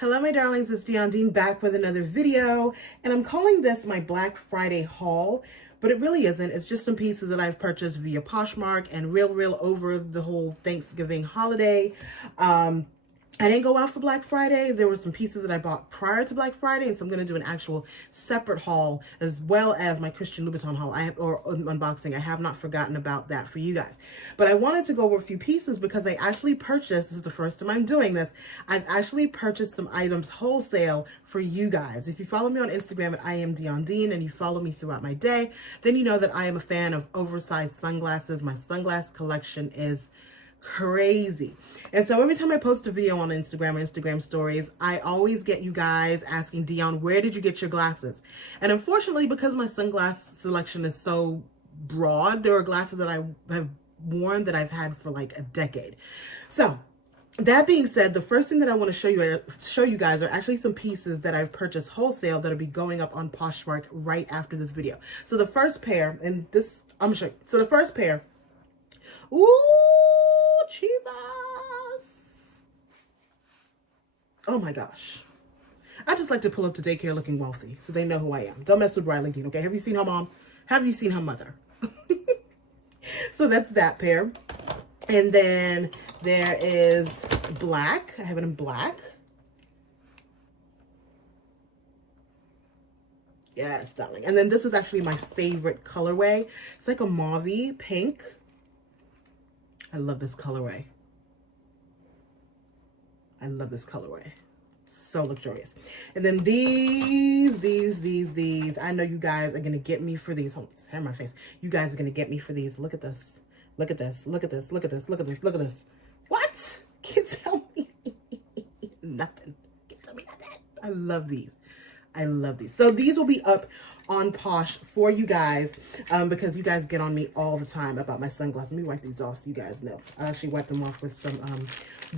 Hello my darlings, it's Dean back with another video, and I'm calling this my Black Friday haul, but it really isn't. It's just some pieces that I've purchased via Poshmark and RealReal over the whole Thanksgiving holiday. I didn't go out for Black Friday. There were some pieces that I bought prior to Black Friday, and so I'm going to do an actual separate haul as well as my Christian Louboutin haul or unboxing. I have not forgotten about that for you guys. But I wanted to go over a few pieces because I actually purchased, this is the first time I'm doing this, I've actually purchased some items wholesale for you guys. If you follow me on Instagram at @IamDionDean and you follow me throughout my day, then you know that I am a fan of oversized sunglasses. My sunglass collection is crazy. And so every time I post a video on Instagram or Instagram stories, I always get you guys asking, Dion, where did you get your glasses? And unfortunately, because my sunglass selection is so broad, there are glasses that I have worn that I've had for like a decade. So that being said, the first thing that I want to show you guys are actually some pieces that I've purchased wholesale that'll be going up on Poshmark right after this video. So the first pair, and this, I'm gonna show you. So the first pair, ooh, Jesus. Oh my gosh. I just like to pull up to daycare looking wealthy so they know who I am. Don't mess with Riley Dean, okay? Have you seen her mom? Have you seen her mother? So that's that pair. And then there is black. I have it in black. Yes, darling. And then this is actually my favorite colorway. It's like a mauve-y pink. I love this colorway. I love this colorway. So luxurious. And then these. I know you guys are going to get me for these. Hold on, hair in my face. You guys are going to get me for these. Look at this. Look at this. Look at this. Look at this. Look at this. Look at this. What? Can't tell me nothing. Can't tell me nothing. I love these. I love these. So these will be up on Posh for you guys because you guys get on me all the time about my sunglasses. Let me wipe these off so you guys know. I actually wiped them off with some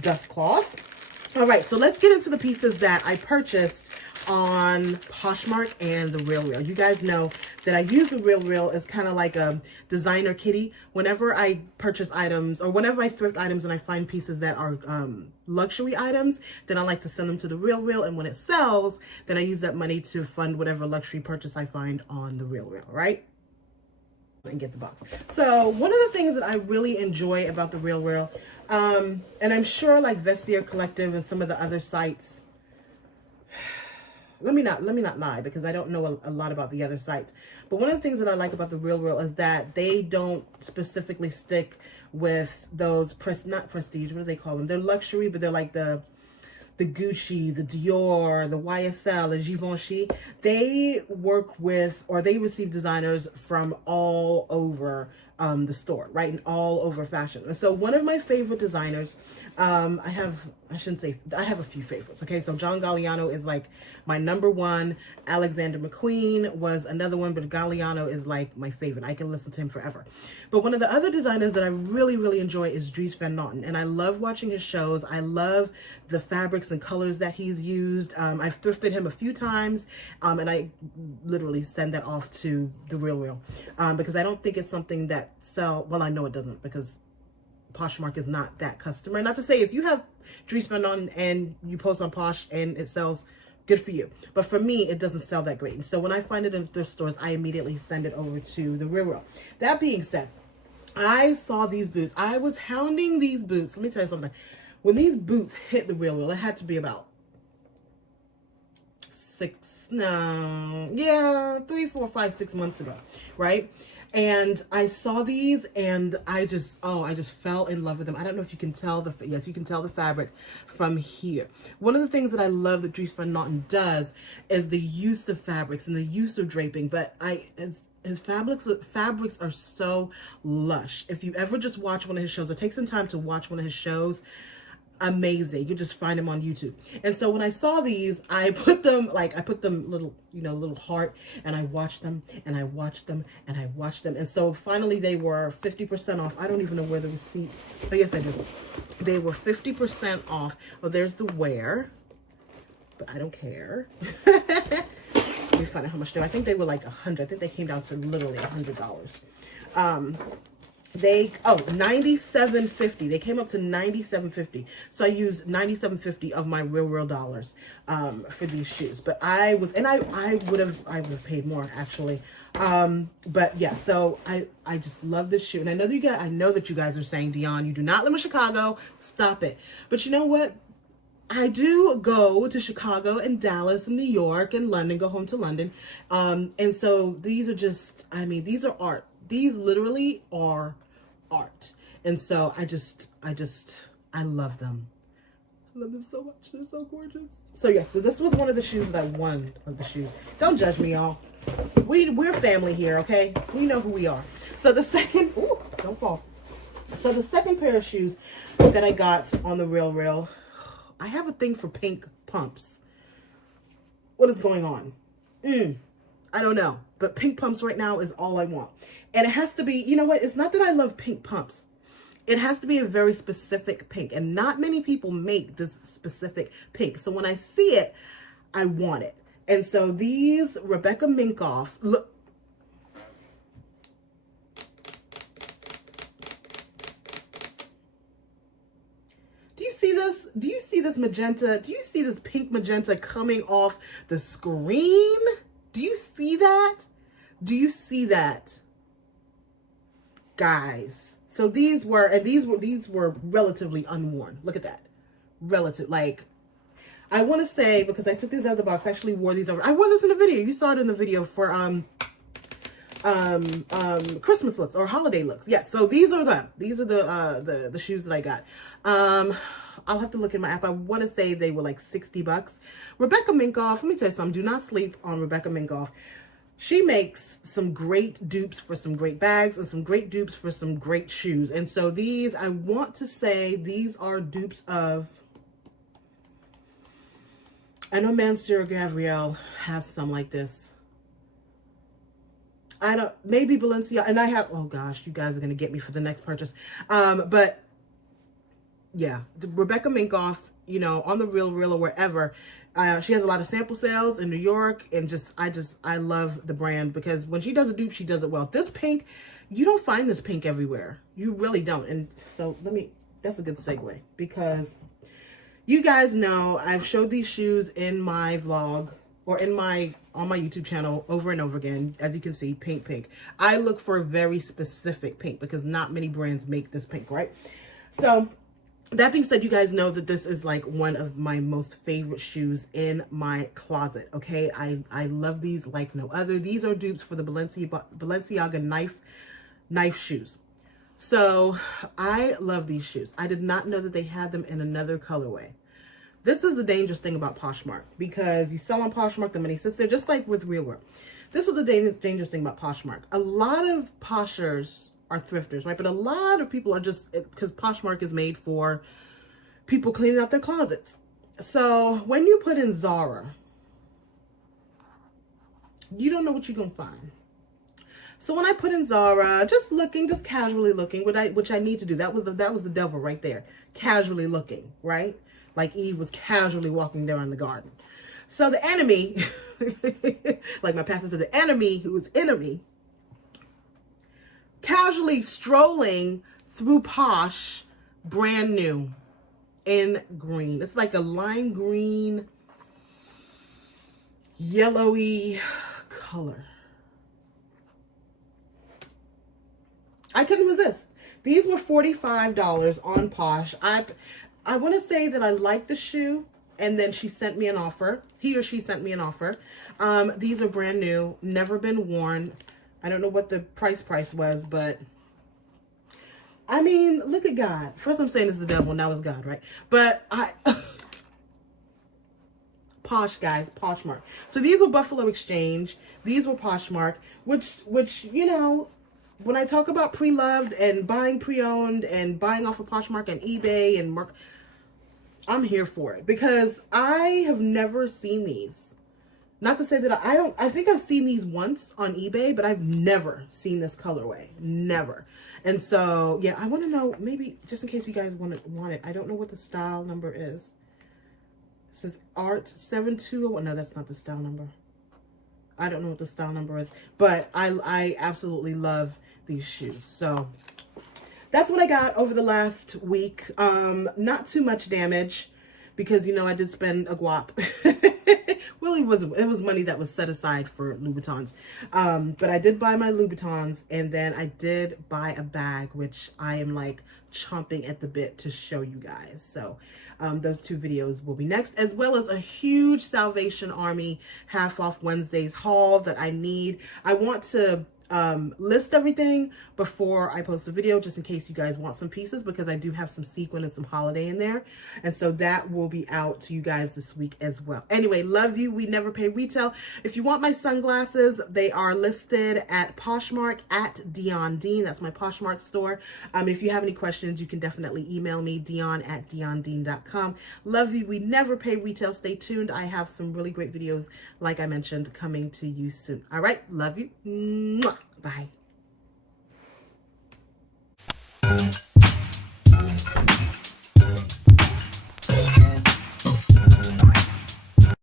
dust cloth. All right, so let's get into the pieces that I purchased on Poshmark and the RealReal. You guys know that I use the RealReal as kind of like a designer kitty. Whenever I purchase items or whenever I thrift items and I find pieces that are luxury items, then I like to send them to the RealReal, and when it sells, then I use that money to fund whatever luxury purchase I find on the RealReal, right? And get the box. So one of the things that I really enjoy about the RealReal, and I'm sure like Vestiaire Collective and some of the other sites, let me not lie because I don't know a lot about the other sites. But one of the things that I like about the RealReal is that they don't specifically stick with those not prestige, what do they call them? They're luxury, but they're like the Gucci, the Dior, the YSL, the Givenchy. They work with, or they receive designers from all over the store, right? And all over fashion. And so one of my favorite designers, I have a few favorites. Okay, so John Galliano is like my number one. Alexander McQueen was another one, but Galliano is like my favorite. I can listen to him forever. But one of the other designers that I really, really enjoy is Dries Van Noten. And I love watching his shows. I love the fabrics and colors that he's used. I've thrifted him a few times, and I literally send that off to the RealReal because I don't think it's something that well, I know it doesn't because Poshmark is not that customer. Not to say if you have Dries Van Noten and you post on Posh and it sells, good for you. But for me, it doesn't sell that great. And so when I find it in thrift stores, I immediately send it over to the RealReal. That being said, I saw these boots. I was hounding these boots. Let me tell you something. When these boots hit the RealReal, it had to be about 3, 4, 5, 6 months ago, right? And I saw these and I just fell in love with them. I don't know if you can tell yes, you can tell the fabric from here. One of the things that I love that Dries Van Noten does is the use of fabrics and the use of draping, but his fabrics are so lush. If you ever just watch one of his shows or take some time to watch one of his shows, amazing. You just find them on YouTube. And so when I saw these, I put them little, little heart, and I watched them and I watched them and I watched them. And so finally they were 50% off. I don't even know where the receipt, oh yes I do. They were 50% off. Well, there's the wear, but I don't care. Let me find out how much they were. I think they were like $100. I think they came down to literally $100. They, oh, 97.50. They came up to 97.50. So I used 97.50 of my real dollars for these shoes. But I was, and I would have paid more actually. But yeah, so I just love this shoe. And I know that you guys are saying, Dion, you do not live in Chicago. Stop it. But you know what? I do go to Chicago and Dallas and New York and London, go home to London. And so these are just, I mean, these are art. These literally are art. And so I love them. I love them so much. They're so gorgeous. So yeah, so this was one of the shoes that I won of the shoes. Don't judge me, y'all. We're family here, okay? We know who we are. So the second, ooh, don't fall. So the second pair of shoes that I got on the RealReal, I have a thing for pink pumps. What is going on? I don't know. But pink pumps right now is all I want. And it has to be, you know what? It's not that I love pink pumps. It has to be a very specific pink. And not many people make this specific pink. So when I see it, I want it. And so these Rebecca Minkoff, look. Do you see this? Do you see this magenta? Do you see this pink magenta coming off the screen? Do you see that? Do you see that? Guys. So these were relatively unworn. Look at that. Like, I want to say, because I took these out of the box, I actually wore these over. I wore this in the video. You saw it in the video for Christmas looks or holiday looks. Yes, so these are them. These are the shoes that I got. I'll have to look in my app. I want to say they were like 60 bucks. Rebecca Minkoff, let me tell you something. Do not sleep on Rebecca Minkoff. She makes some great dupes for some great bags and some great dupes for some great shoes. And so these, I want to say these are dupes of, I know Monsieur Gabriel has some like this. I don't, maybe Balenciaga, and I have, oh gosh, you guys are going to get me for the next purchase. But yeah, Rebecca Minkoff, you know, on the RealReal or wherever, she has a lot of sample sales in New York, and I love the brand because when she does a dupe, she does it well. This pink, you don't find this pink everywhere. You really don't. And so that's a good segue because you guys know I've showed these shoes in my vlog or on my YouTube channel over and over again. As you can see, pink. I look for a very specific pink because not many brands make this pink, right? So that being said, you guys know that this is like one of my most favorite shoes in my closet, okay? I love these like no other. These are dupes for the Balenciaga knife shoes. So I love these shoes. I did not know that they had them in another colorway. This is the dangerous thing about Poshmark because you sell on Poshmark, the money sits there, just like with RealReal. This is the dangerous thing about Poshmark. A lot of poshers are thrifters, right? But a lot of people are just, because Poshmark is made for people cleaning out their closets. So when you put in Zara, you don't know what you're going to find. So when I put in Zara, just casually looking, which I need to do. That was the devil right there. Casually looking, right? Like Eve was casually walking down the garden. So the enemy, like my pastor said, the enemy who is enemy, casually strolling through Posh, brand new in green. It's like a lime green, yellowy color. I couldn't resist. These were $45 on Posh. I want to say that I like the shoe, and then she sent me an offer. He or she sent me an offer. These are brand new, never been worn. I don't know what the price was, but I mean, look at God. First I'm saying it's the devil, now it's God, right? But Posh, guys, Poshmark. So these were Buffalo Exchange. These were Poshmark, which you know, when I talk about pre-loved and buying pre-owned and buying off of Poshmark and eBay and I'm here for it because I have never seen these. Not to say that I think I've seen these once on eBay, but I've never seen this colorway. Never. And so, yeah, I want to know, maybe just in case you guys want it. I don't know what the style number is. It says Art 7201. No, that's not the style number. I don't know what the style number is, but I absolutely love these shoes. So that's what I got over the last week. Not too much damage because, you know, I did spend a guap. Well, it was money that was set aside for Louboutins. But I did buy my Louboutins, and then I did buy a bag, which I am like chomping at the bit to show you guys. So those two videos will be next, as well as a huge Salvation Army half off Wednesdays haul that I need. I want to list everything before I post the video, just in case you guys want some pieces, because I do have some sequin and some holiday in there, and so that will be out to you guys this week as well. Anyway, love you. We never pay retail. If you want my sunglasses, they are listed at Poshmark at Dion Dean. That's my Poshmark store. If you have any questions, you can definitely email me, dion@diondean.com. Love you. We never pay retail. Stay tuned. I have some really great videos, like I mentioned, coming to you soon. All right, love you. Mwah. Bye.